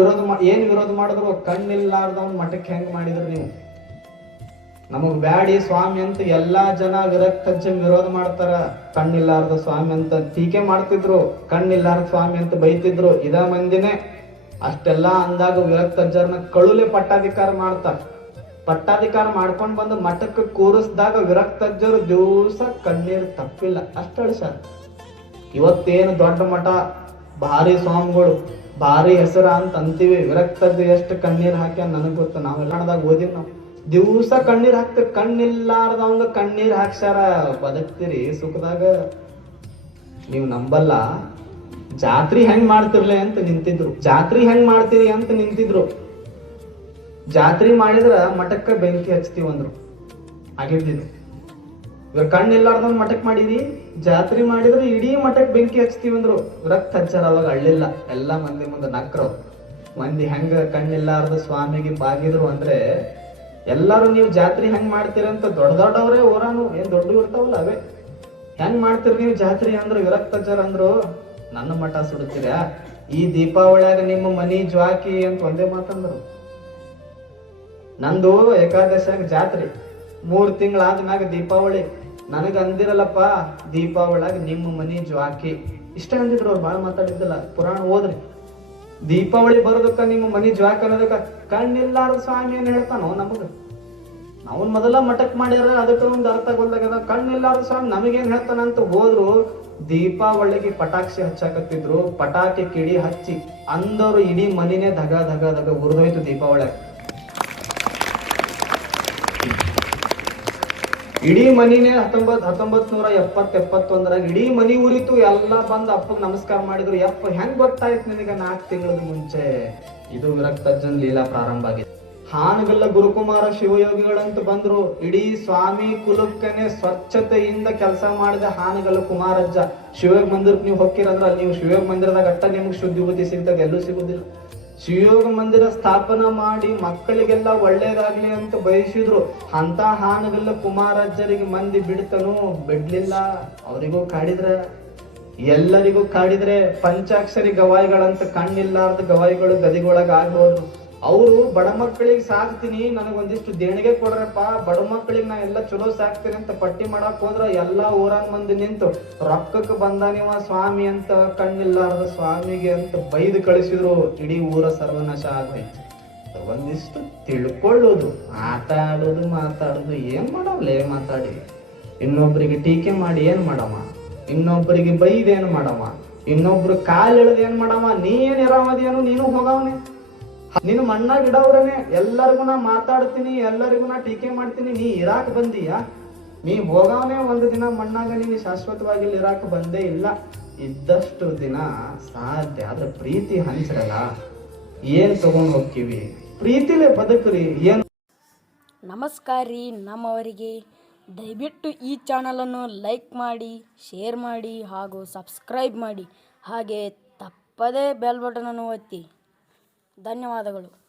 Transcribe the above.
ವಿರೋಧ ಏನ್ ವಿರೋಧ ಮಾಡಿದ್ರು ಕಣ್ಣಿಲ್ಲಾರ್ದವ್ನ ಮಠಕ್ಕೆ ಹೆಂಗ್ ಮಾಡಿದ್ರು ನೀವು? ನಮಗ್ ಬ್ಯಾಡಿ ಸ್ವಾಮಿ ಅಂತ ಎಲ್ಲಾ ಜನ ವಿರಕ್ತಜ್ಜ ವಿರೋಧ ಮಾಡ್ತಾರ. ಕಣ್ಣಿಲ್ಲಾರ್ದ ಸ್ವಾಮಿ ಅಂತ ಟೀಕೆ ಮಾಡ್ತಿದ್ರು. ಕಣ್ಣಿಲ್ಲಾರ್ದ ಸ್ವಾಮಿ ಅಂತ ಬೈತಿದ್ರು. ಇದ ಮಂದಿನೇ ಅಷ್ಟೆಲ್ಲಾ ಅಂದಾಗ ವಿರಕ್ತಜ್ಜರ್ನ ಕಳುಲೆ ಪಟ್ಟಾಧಿಕಾರ ಮಾಡ್ತಾರ. ಪಟ್ಟಾಧಿಕಾರ ಮಾಡ್ಕೊಂಡ್ ಬಂದು ಮಠಕ್ಕೆ ಕೂರಿಸಿದಾಗ ವಿರಕ್ತಜ್ಜರು ದಿವಸ ಕಣ್ಣೀರ್ ತಪ್ಪಿಲ್ಲ. ಅಷ್ಟ ಸರ್ ಇವತ್ತೇನು ದೊಡ್ಡ ಮಠ, ಭಾರಿ ಸ್ವಾಮಿಗಳು. ಭಾರಿ ಹೆಸರ ಅಂತ ಅಂತೀವಿ. ವಿರಕ್ತದ್ದು ಎಷ್ಟು ಕಣ್ಣೀರ್ ಹಾಕ್ಯ ನನಗ್ ಗೊತ್ತು. ನಾವು ಕನ್ನಡದಾಗ ನಾವು. ದಿವಸ ಕಣ್ಣೀರ್ ಹಾಕ್ತಿವಿ. ಕಣ್ಣಿಲ್ಲಾರ್ದವಂಗ ಕಣ್ಣೀರ್ ಹಾಕ್ಸ್ಯಾರ. ಬದುಕ್ತಿರಿ ಸುಖದಾಗ. ನೀವು ನಂಬಲ್ಲ. ಜಾತ್ರಿ ಹೆಂಗ್ ಮಾಡ್ತಿರ್ಲೆ ಅಂತ ನಿಂತಿದ್ರು. ಜಾತ್ರಿ ಹೆಂಗ್ ಮಾಡ್ತೀರಿ ಅಂತ ನಿಂತಿದ್ರು. ಜಾತ್ರಿ ಮಾಡಿದ್ರ ಮಠಕ್ಕ ಬೆಂಕಿ ಹಚ್ತೀವಿ ಅಂದ್ರು ಇವಾಗ ಕಣ್ಣಿಲ್ಲಾರ್ದವ್ ಮಠಕ್ ಮಾಡಿದಿ. ಜಾತ್ರೆ ಮಾಡಿದ್ರೆ ಇಡೀ ಮಠಕ್ ಬೆಂಕಿ ಹಚ್ತೀವಿ ಅಂದ್ರು. ರಕ್ತ ಹಚ್ಚಾರ ಅವಾಗ ಅಳ್ಳಿಲ್ಲ ಎಲ್ಲಾ ಮಂದಿ ಮುಂದೆ ನಕ್ರು. ಮಂದಿ ಹೆಂಗ ಕಣ್ಣಿಲ್ಲಾರ್ದ ಸ್ವಾಮಿಗೆ ಬಾಗಿದ್ರು ಅಂದ್ರೆ, ಎಲ್ಲಾರು ನೀವು ಜಾತ್ರೆ ಹೆಂಗ್ ಮಾಡ್ತೀರ ಅಂತ ದೊಡ್ಡ ದೊಡ್ಡವರೇ ಓರಾನು ಏನ್ ದೊಡ್ಡ ಇರ್ತಾವಲ್ಲ ಅವೇ. ಹೆಂಗ್ ಮಾಡ್ತೀರಿ ನೀವು ಜಾತ್ರೆ ಅಂದ್ರು ವಿರಕ್ತ ಹಚ್ಚಾರ ಅಂದ್ರು, ನನ್ನ ಮಠ ಸುಡುತ್ತೀರಾ? ಈ ದೀಪಾವಳಿಯಾಗ ನಿಮ್ಮ ಮನಿ ಜ್ವಾಕಿ ಅಂತ ಒಂದೇ ಮಾತಂದ್ರು. ನಂದು ಏಕಾದಶಿಯಾಗ ಜಾತ್ರೆ. ಮೂರ್ ತಿಂಗಳಾದ್ಮ್ಯಾಗ ದೀಪಾವಳಿ. ನನಗ ಅಂದಿರಲ್ಲಪ್ಪ ದೀಪಾವಳಿಯಾಗ ನಿಮ್ಮ ಮನಿ ಜ್ವಾಕಿ. ಇಷ್ಟ ಅಂದಿದ್ರು ಅವ್ರು ಬಾಳ ಮಾತಾಡಿದ್ದಲ್ಲ. ಪುರಾಣ ಹೋದ್ರಿ ದೀಪಾವಳಿ ಬರೋದಕ್ಕ ನಿಮ್ಮ ಮನಿ ಜ್ವಾಕ್ ಅನ್ನೋದಕ್ಕ ಕಣ್ಣಿಲ್ಲಾರ್ದ ಸ್ವಾಮಿ ಏನ್ ಹೇಳ್ತಾನೋ ನಮಗ? ಅವನ್ ಮೊದಲ ಮಠಕ್ ಮಾಡ್ಯಾರ, ಅದಕ್ಕೆ ಒಂದು ಅರ್ಥ ಗೊತ್ತಾಗದ ಕಣ್ಣಿಲ್ಲಾರ್ದ ಸ್ವಾಮಿ ನಮಗೇನ್ ಹೇಳ್ತಾನಂತ ಹೋದ್ರು. ದೀಪಾವಳಿಗೆ ಪಟಾಕ್ಷಿ ಹಚ್ಚಾಕತ್ತಿದ್ರು. ಪಟಾಕಿ ಕಿಡಿ ಹಚ್ಚಿ ಅಂದವರು ಇಡೀ ಮನಿನೇ ಧಗ ಧಗ ಧಗ ಉರಿದೋಯ್ತು ದೀಪಾವಳಿಯಾಗ. ಇಡೀ ಮನಿನೇ ಹತ್ತೊಂಬತ್ ಹತ್ತೊಂಬತ್ ನೂರ ಎಪ್ಪತ್ ಎಪ್ಪತ್ತೊಂದರಾಗ ಇಡೀ ಮನಿ ಉರಿತು ಎಲ್ಲಾ ಬಂದ ಅಪ್ಪಗ್ ನಮಸ್ಕಾರ ಮಾಡಿದ್ರು. ಎಪ್ಪ, ಹೆಂಗ್ ಗೊತ್ತಾಯ್ತು ನಿನಗ ನಾಲ್ಕು ತಿಂಗಳ ಮುಂಚೆ? ಇದು ವಿರಕ್ತಜ್ಜನ್ ಲೀಲಾ ಪ್ರಾರಂಭ ಆಗಿದೆ ಹಾನಗಲ್ಲ ಗುರುಕುಮಾರ ಶಿವಯೋಗಿಗಳಂತ ಬಂದ್ರು. ಇಡೀ ಸ್ವಾಮಿ ಕುಲಕ್ಕನೆ ಸ್ವಚ್ಛತೆಯಿಂದ ಕೆಲಸ ಮಾಡಿದ ಹಾನಗಲ್ಲ ಕುಮಾರಜ್ಜ ಶಿವಯೋಗ ಮಂದಿರಕ್ಕೆ ನೀವು ಹೋಗಿರಂದ್ರೆ ಅಲ್ಲಿ ನೀವು ಶಿವಯೋಗ ಮಂದಿರದಾಗ ಅಟ್ಟ ನಿಮ್ಗೆ ಶುದ್ಧಿ ಬುದ್ಧಿ ಸಿಗ್ತದೆ, ಎಲ್ಲೂ ಸಿಗುದಿಲ್ಲ. ಶಿವಯೋಗ ಮಂದಿರ ಸ್ಥಾಪನ ಮಾಡಿ ಮಕ್ಕಳಿಗೆಲ್ಲ ಒಳ್ಳೇದಾಗ್ಲಿ ಅಂತ ಬಯಸಿದ್ರು ಅಂತ ಹಾನಗಲ್ಲ ಕುಮಾರಜ್ಜರಿಗೆ ಮಂದಿ ಬಿಡ್ತನು? ಬಿಡ್ಲಿಲ್ಲ. ಅವರಿಗೂ ಕಾಡಿದ್ರ, ಎಲ್ಲರಿಗೂ ಕಾಡಿದ್ರೆ ಪಂಚಾಕ್ಷರಿ ಗವಾಯಿಗಳಂತ ಕಣ್ಣಿಲ್ಲಾರ್ದ ಗವಾಯಿಗಳು ಗದಿಗೊಳಗ ಆಗ್ಬೋದು ಅವರು ಬಡ ಮಕ್ಕಳಿಗೆ ಸಾಕ್ತೀನಿ ನನಗೊಂದಿಷ್ಟು ದೇಣಿಗೆ ಕೊಡ್ರಪ್ಪ, ಬಡ ಮಕ್ಕಳಿಗೆ ನಾ ಎಲ್ಲ ಚಲೋ ಸಾಕ್ತೀನಿ ಅಂತ ಪಟ್ಟಿ ಮಾಡಕ್ ಹೋದ್ರ ಎಲ್ಲಾ ಊರಾನ್ ಮಂದಿ ನಿಂತು ರೊಕ್ಕಕ್ಕೆ ಬಂದಾನಿವ ಸ್ವಾಮಿ ಅಂತ ಕಣ್ಣಿಲ್ಲಾರ್ದ ಸ್ವಾಮಿಗೆ ಅಂತ ಬೈದು ಕಳಿಸಿದ್ರು, ಇಡೀ ಊರ ಸರ್ವನಾಶ ಆಗೋಯ್ತು. ಒಂದಿಷ್ಟು ತಿಳ್ಕೊಳ್ಳೋದು, ಮಾತಾಡೋದು ಮಾತಾಡೋದು, ಏನ್ ಮಾಡವ್ಲೇ, ಮಾತಾಡಿ. ಇನ್ನೊಬ್ಬರಿಗೆ ಟೀಕೆ ಮಾಡಿ ಏನ್ ಮಾಡವ ಇನ್ನೊಬ್ಬರಿಗೆ ಬೈದೇನ್ ಏನ್ ಮಾಡವ ಇನ್ನೊಬ್ರು ಕಾಲ್ ಎಳ್ದ್ ಏನ್ ಮಾಡವ ನೀ ಏನ್ ಇರಾಮದೇನು, ನೀನು ಹೋಗವನೆ. ನೀನು ಮಣ್ಣಾಗ ಇಡವ್ರನೆ, ಎಲ್ಲರಿಗೂ ನಾ ಮಾತಾಡ್ತೀನಿ, ಎಲ್ಲರಿಗೂ ನಾ ಟೀಕೆ ಮಾಡ್ತೀನಿ, ನೀ ಇರಾಕ್ ಬಂದೀಯ? ನೀ ಹೋಗವನೇ ಒಂದು ದಿನ ಮಣ್ಣಾಗ, ನೀನು ಶಾಶ್ವತವಾಗಿ ಇರಾಕ್ ಬಂದೇ ಇಲ್ಲ. ಇದ್ದಷ್ಟು ದಿನ ಸಾಧ್ಯ ಆದ್ರೆ ಪ್ರೀತಿ ಹಂಚ್ರಲ್ಲ. ಏನ್ ತಗೊಂಡ್ ಹೋಗ್ತೀವಿ? ಪ್ರೀತಿಲೇ ಬದುಕ್ರಿ, ಏನು? ನಮಸ್ಕಾರ ರೀ ನಮ್ಮವರಿಗೆ. ದಯವಿಟ್ಟು ಈ ಚಾನಲನ್ನು ಲೈಕ್ ಮಾಡಿ, ಶೇರ್ ಮಾಡಿ ಹಾಗೂ ಸಬ್ಸ್ಕ್ರೈಬ್ ಮಾಡಿ. ಹಾಗೆ ತಪ್ಪದೇ ಬೆಲ್ ಬಟನನ್ನು ಒತ್ತಿ. ಧನ್ಯವಾದಗಳು.